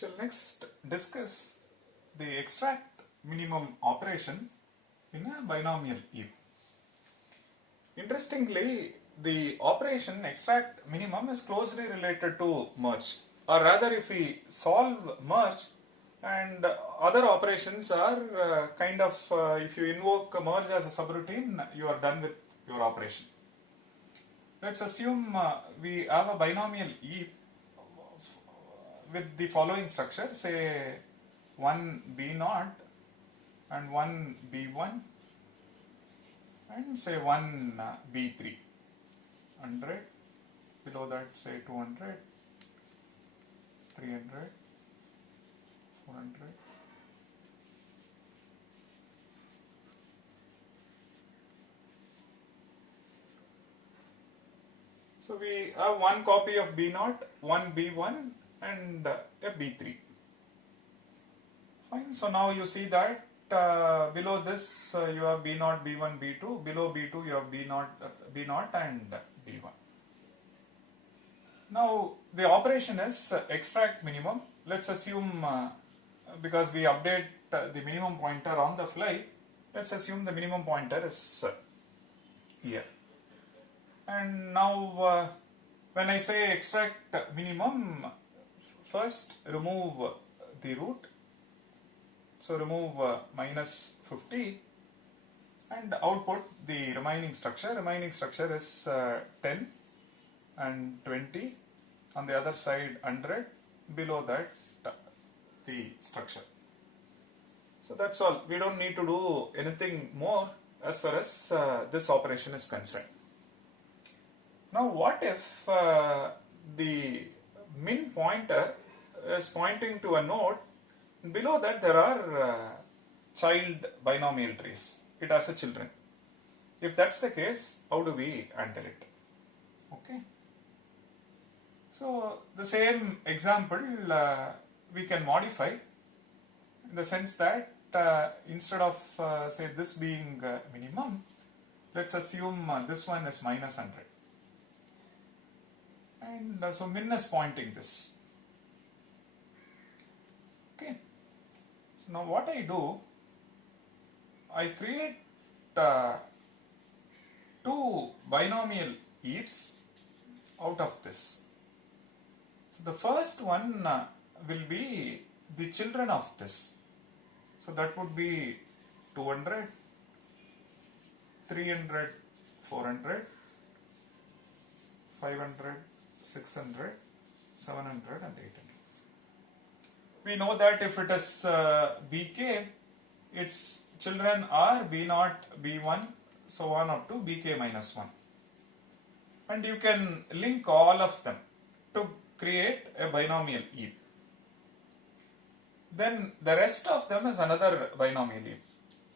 shall next discuss the extract minimum operation in a binomial heap. Interestingly, the operation extract minimum is closely related to merge, or rather, if we solve merge, and other operations are kind of if you invoke merge as a subroutine, you are done with your operation. Let's assume we have a binomial heap with the following structure, say 1 B0 and 1 B1 and say 1 B3, 100, below that say 200, 300, 400. So we have one copy of B0, one B1 and a B3. Fine. So now you see that below this you have B0, B1, B2. Below B2 you have B0 and B1. Now the operation is extract minimum. Let's assume because we update the minimum pointer on the fly, let's assume the minimum pointer is here. And now when I say extract minimum, first remove the root. So remove minus 50 and output the remaining structure. Remaining structure is 10 and 20. On the other side 100. Below that the structure. So that's all. We don't need to do anything more as far as this operation is concerned. Now what if the min pointer is pointing to a node, below that there are child binomial trees, it has a children. If that's the case, how do we handle it? Okay. So the same example we can modify in the sense that instead of say this being minimum, let's assume this one is minus 100. And so min is pointing this. Okay. So now what I do, I create two binomial heaps out of this. So the first one will be the children of this. So that would be 200, 300, 400, 500, 600, 700 and 800. We know that if it is BK, its children are B0, B1, so on up to BK minus 1. And you can link all of them to create a binomial heap. Then the rest of them is another binomial heap.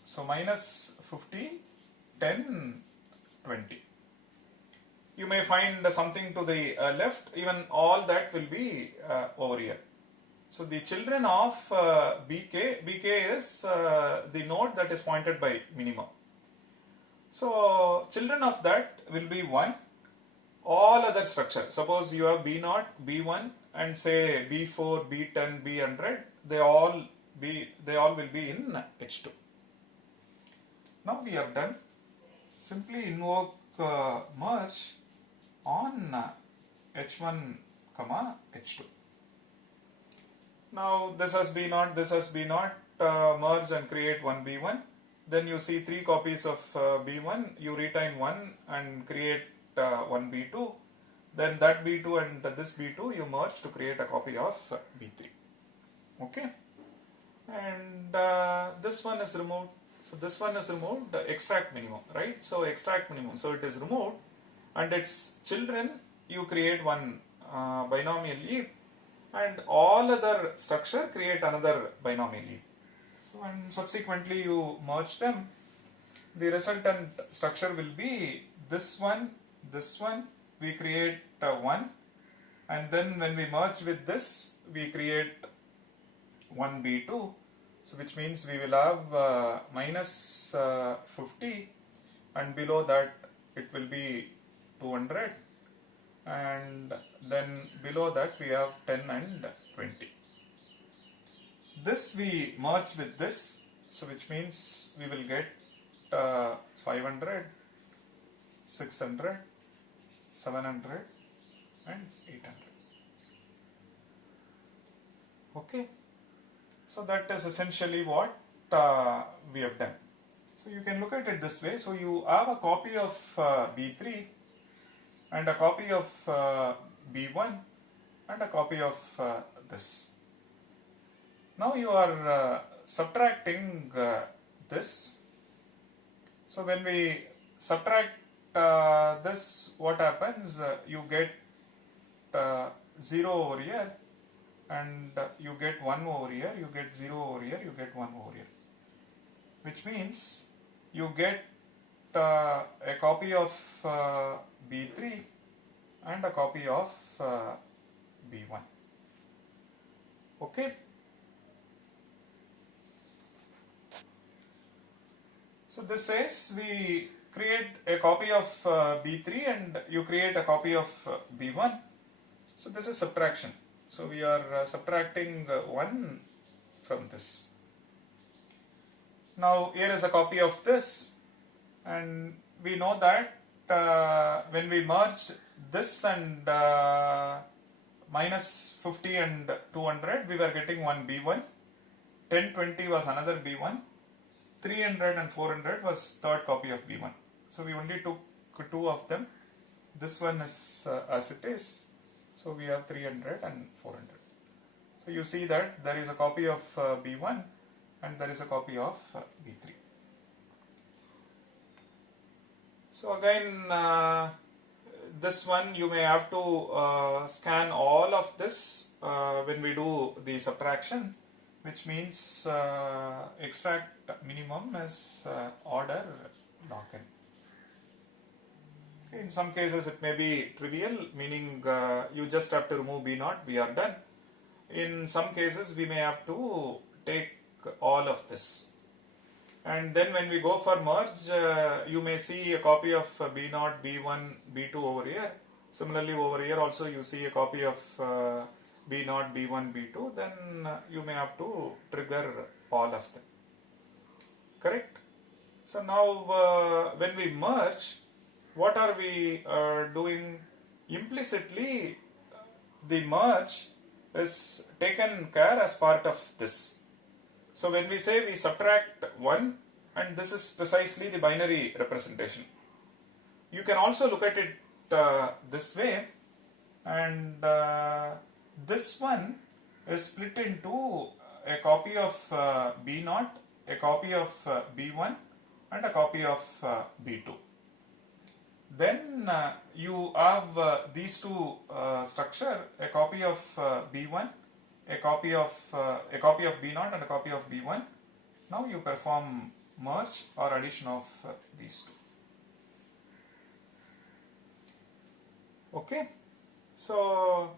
So minus 50, 10, 20. You may find something to the left, even all that will be over here. So the children of BK is the node that is pointed by minimum. So children of that will be 1. All other structure, suppose you have B0, B1 and say B4, B10, B100, they all will be in H2. Now we have done. Simply invoke merge on H1, H2. Now this has B0, this has B0, merge and create one B1. Then you see 3 copies of B1, you retain 1 and create one B2. Then that B2 and this B2 you merge to create a copy of B3. Okay. And this one is removed. So this one is removed, extract minimum, right? So extract minimum. So it is removed and its children you create one binomial heap and all other structure create another binomial heap. So and subsequently you merge them. The resultant structure will be this one, we create 1 and then when we merge with this we create 1 B2, so which means we will have minus 50 and below that it will be 200 and then below that we have 10 and 20. this we merge with this, so which means we will get 500, 600, 700 and 800. Okay, so that is essentially what we have done. So you can look at it this way. So you have a copy of B3 and a copy of B1 and a copy of this. Now you are subtracting this. So when we subtract this, what happens? You get 0 over here, and you get 1 over here, you get 0 over here, you get 1 over here. Which means you get a copy of B3 and a copy of B1. Okay. So this says we create a copy of B3 and you create a copy of B1. So this is subtraction. So we are subtracting 1 from this. Now here is a copy of this, and we know that when we merged this and minus 50 and 200, we were getting one B1, 1020 was another B1, 300 and 400 was third copy of B1. So we only took 2 of them. This one is as it is. So we have 300 and 400. So you see that there is a copy of B1 and there is a copy of B3. So again, this one you may have to scan all of this when we do the subtraction, which means extract minimum is order log n. Okay, in some cases it may be trivial, meaning you just have to remove B0, we are done. In some cases we may have to take all of this. And then when we go for merge, you may see a copy of B0, B1, B2 over here. Similarly over here also you see a copy of B0, B1, B2. Then you may have to trigger all of them. Correct? So now when we merge, what are we doing? Implicitly the merge is taken care as part of this. So when we say we subtract 1, and this is precisely the binary representation. You can also look at it this way, and this one is split into a copy of B0, a copy of B1 and a copy of B2. Then you have these two structure, a copy of B1, a copy of B0 and a copy of B1. Now you perform merge or addition of these two. Okay, so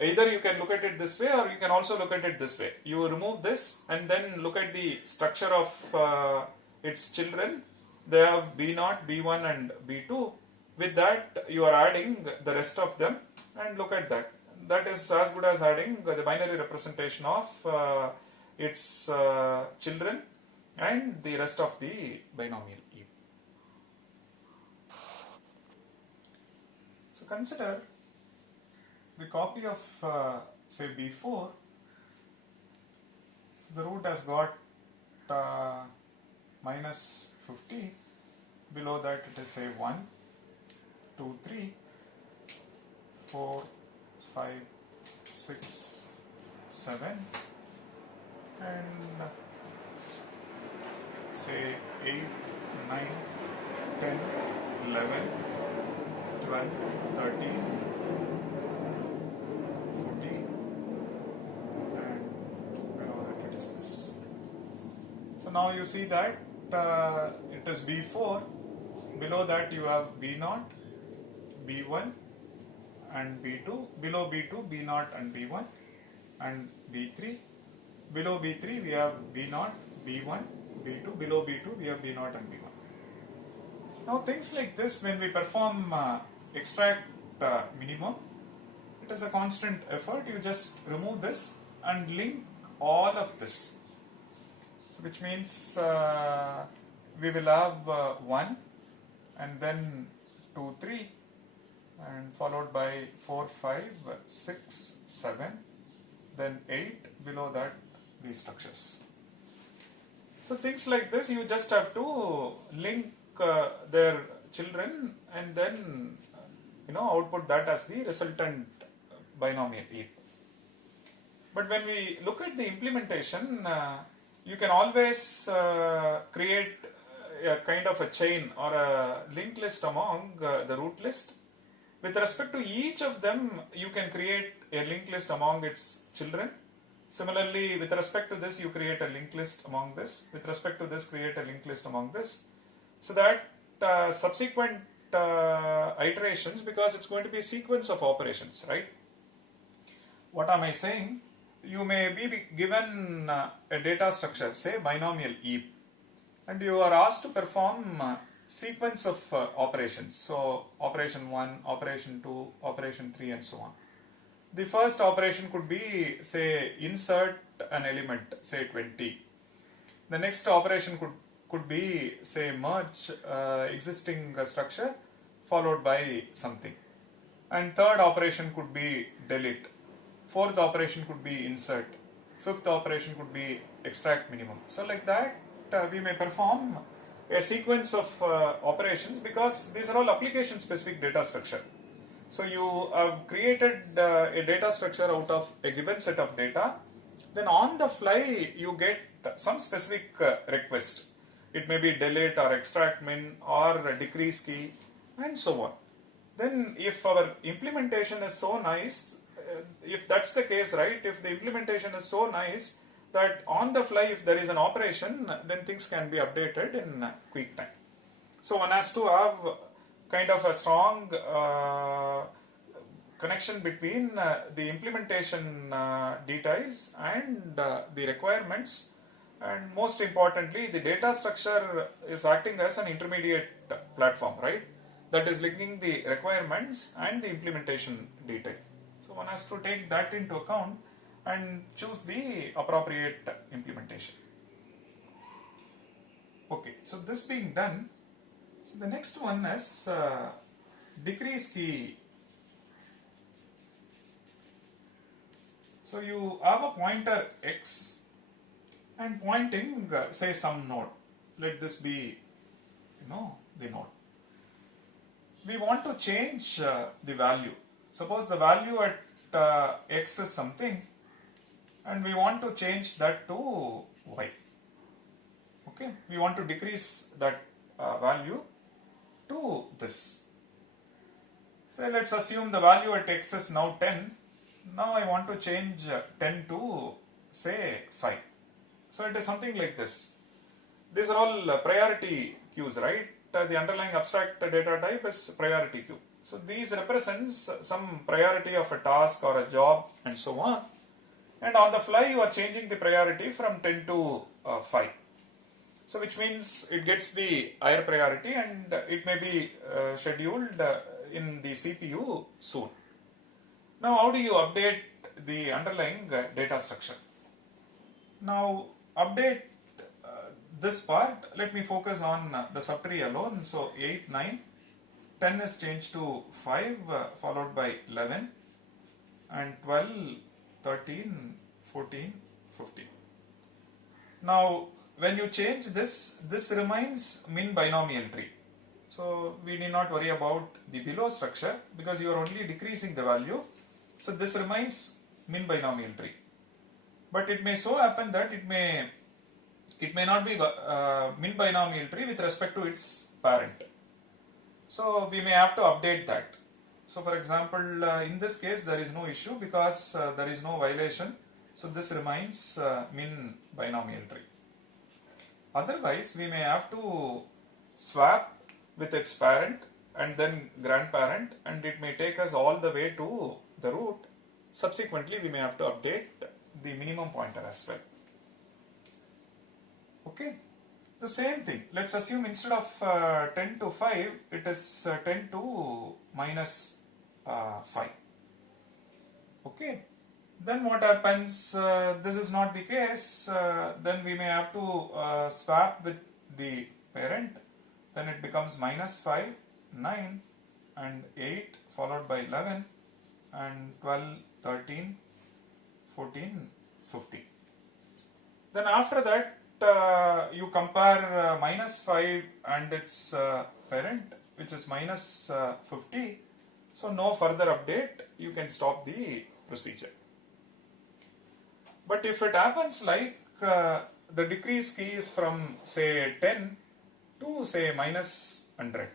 either you can look at it this way or you can also look at it this way. You remove this and then look at the structure of its children. They have B0, B1 and B2. With that you are adding the rest of them, and look at that. That is as good as adding the binary representation of its children and the rest of the binomial E. So consider the copy of say B4. The root has got minus 50. Below that it is say 1, 2, 3, 4, 5, 6, 7, and say 8, 9, 10, 11, 12, 13, 14, and below that it is this. So now you see that it is B4, below that you have B0, B1 and B2, below B2, B0 and B1 and B3, below B3 we have B0, B1, B2, below B2 we have B0 and B1. Now things like this, when we perform extract minimum, it is a constant effort. You just remove this and link all of this. So which means we will have 1 and then 2, 3 and followed by 4, 5, 6, 7, then 8, below that these structures. So things like this you just have to link their children and then output that as the resultant binomial heap. But when we look at the implementation, you can always create a kind of a chain or a linked list among the root list. With respect to each of them, you can create a linked list among its children. Similarly, with respect to this, you create a linked list among this. With respect to this, create a linked list among this. So that subsequent iterations, because it's going to be a sequence of operations, right? What am I saying? You may be given a data structure, say binomial heap, and you are asked to perform sequence of operations. So operation 1, operation 2, operation 3 and so on. The first operation could be, say, insert an element, say 20. The next operation could be, say, merge existing structure followed by something. And third operation could be delete. Fourth operation could be insert. Fifth operation could be extract minimum. So like that we may perform a sequence of operations, because these are all application specific data structure. So you have created a data structure out of a given set of data. Then on the fly you get some specific request. It may be delete or extract min or decrease key and so on. Then if our implementation is so nice, if that's the case, right, if the implementation is so nice that on the fly if there is an operation, then things can be updated in quick time. So one has to have kind of a strong connection between the implementation details and the requirements, and most importantly the data structure is acting as an intermediate platform, right, that is linking the requirements and the implementation detail. So one has to take that into account and choose the appropriate implementation. Okay, so this being done, so the next one is decrease key. So you have a pointer x and pointing say some node. Let this be the node. We want to change the value. Suppose the value at x is something and we want to change that to y. Okay, we want to decrease that value to this. So let's assume the value at x is now 10. Now I want to change 10 to say 5. So it is something like this. These are all priority queues, right? The underlying abstract data type is priority queue. So these represents some priority of a task or a job and so on. And on the fly you are changing the priority from 10 to 5. So which means it gets the higher priority and it may be scheduled in the CPU soon. Now how do you update the underlying data structure? Now update this part. Let me focus on the subtree alone. So 8, 9, 10 is changed to 5 followed by 11 and 12, 13, 14, 15. Now when you change this, this remains min binomial tree. So we need not worry about the below structure because you are only decreasing the value. So this remains min binomial tree. But it may so happen that it may not be min binomial tree with respect to its parent. So we may have to update that. So for example, in this case there is no issue because there is no violation. So this remains min binomial tree. Otherwise we may have to swap with its parent and then grandparent, and it may take us all the way to the root. Subsequently we may have to update the minimum pointer as well. Okay, the same thing. Let's assume instead of 10 to 5, it is 10 to minus 5. Okay, Then what happens, this is not the case, then we may have to swap with the parent, then it becomes minus 5, 9 and 8 followed by 11 and 12, 13, 14, 15. Then after that you compare minus 5 and its parent, which is minus 50. So no further update, you can stop the procedure. But if it happens like the decrease key is from say 10 to say minus 100,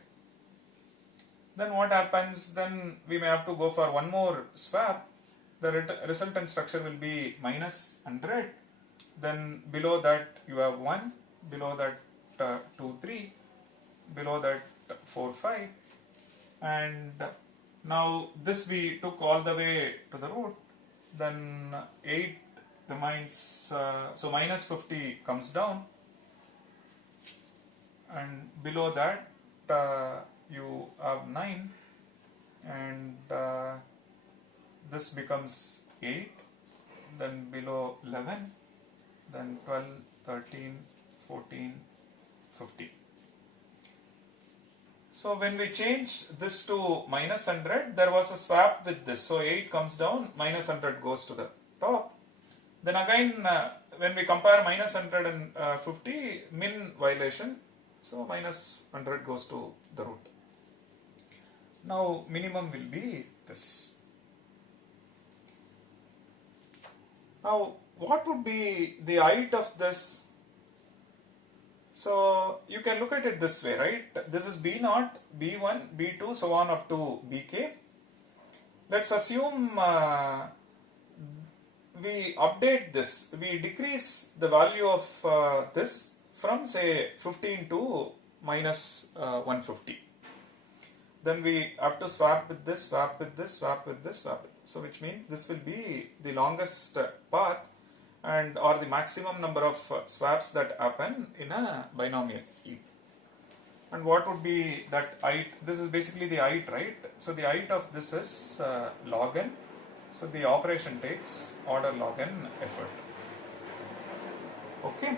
then what happens? Then we may have to go for one more swap. The resultant structure will be minus 100. Then below that you have 1, below that 2, 3, below that 4, 5, and now this we took all the way to the root. Then 8 remains, so minus 50 comes down, and below that you have 9, and this becomes 8, then below 11, then 12, 13, 14, 15. So when we change this to minus 100, there was a swap with this. So 8 comes down, minus 100 goes to the top. Then again, when we compare minus 100 and 50, min violation. So minus 100 goes to the root. Now minimum will be this. Now what would be the height of this? So you can look at it this way, right? This is B0, B1, B2, so on up to Bk. Let's assume we update this, we decrease the value of this from say 15 to minus 150. Then we have to swap with this, swap with this, swap with this, swap with this. So which means this will be the longest path and or the maximum number of swaps that happen in a binomial heap. And what would be that height? This is basically the height, right? So the height of this is log n. So the operation takes order log n effort. Okay.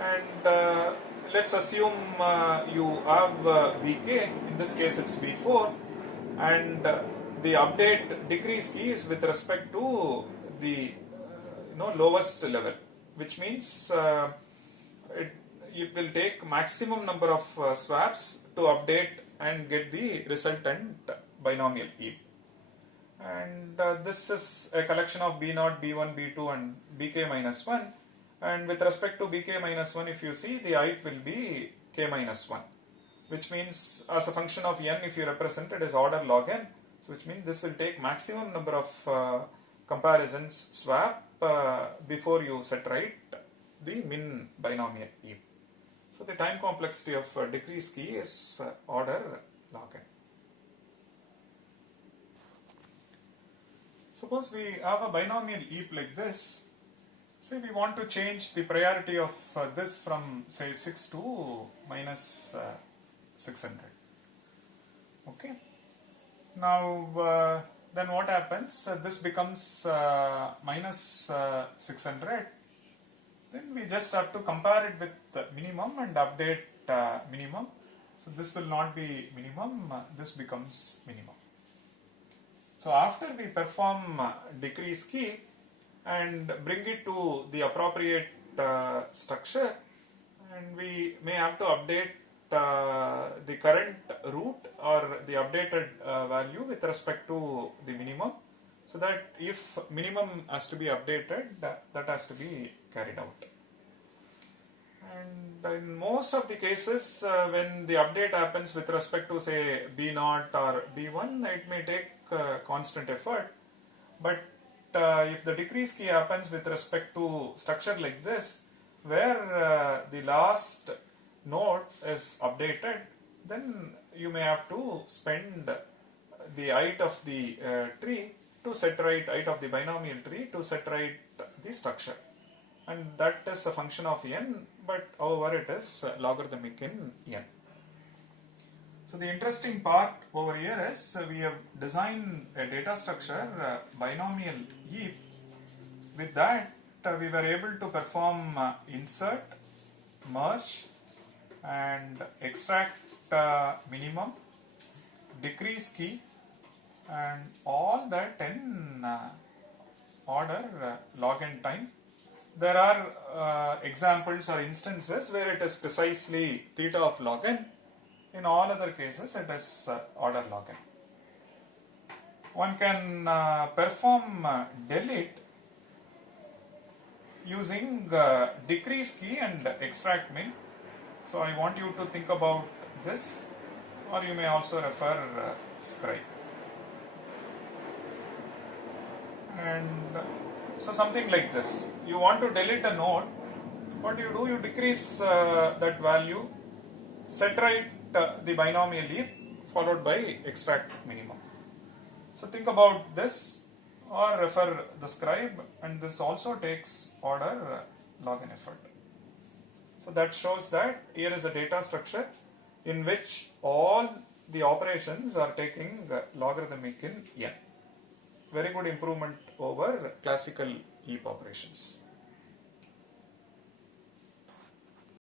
And let's assume you have Bk, in this case it's B4, and the update decrease key is with respect to the lowest level, which means it will take maximum number of swaps to update and get the resultant binomial heap. And this is a collection of B0, B1, B2 and Bk minus 1. And with respect to Bk minus 1, if you see, the height will be k minus 1, which means as a function of n, if you represent it as order log n, so which means this will take maximum number of comparisons swap before you set right the min binomial heap. So the time complexity of decrease key is order log n. Suppose we have a binomial heap like this. Say we want to change the priority of this from say 6 to minus 600. Okay. Now then what happens? This becomes minus 600. Then we just have to compare it with the minimum and update minimum. So this will not be minimum, this becomes minimum. So after we perform decrease key and bring it to the appropriate structure, and we may have to update the current root or the updated value with respect to the minimum, so that if minimum has to be updated, that has to be carried out. And in most of the cases, when the update happens with respect to say B0 or B1, it may take constant effort. But if the decrease key happens with respect to structure like this, where the last node is updated, then you may have to spend the height of the tree to set right, height of the binomial tree to set right the structure. And that is a function of n, but however it is logarithmic in n. So the interesting part over here is we have designed a data structure, binomial heap. With that, we were able to perform insert, merge, and extract minimum, decrease key, and all that in order log n time. There are examples or instances where it is precisely theta of log n. In all other cases, it is order log n. One can perform delete using decrease key and extract min. So I want you to think about this, or you may also refer scribe. And so something like this. You want to delete a node. What do? You decrease that value, set right the binomial heap followed by extract minimum. So think about this or refer the scribe, and this also takes order log n effort. So that shows that here is a data structure in which all the operations are taking logarithmic in n. Very good improvement over classical heap operations.